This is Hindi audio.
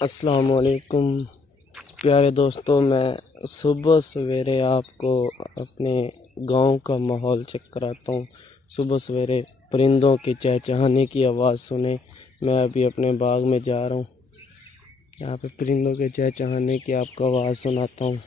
अस्सलामुअलैकुम प्यारे दोस्तों। मैं सुबह सवेरे आपको अपने गांव का माहौल चेक कराता हूँ। सुबह सवेरे परिंदों की चहचहाने की आवाज़ सुने। मैं अभी अपने बाग में जा रहा हूँ, यहाँ पे परिंदों के चहचहाने की आपको आवाज़ सुनाता हूँ।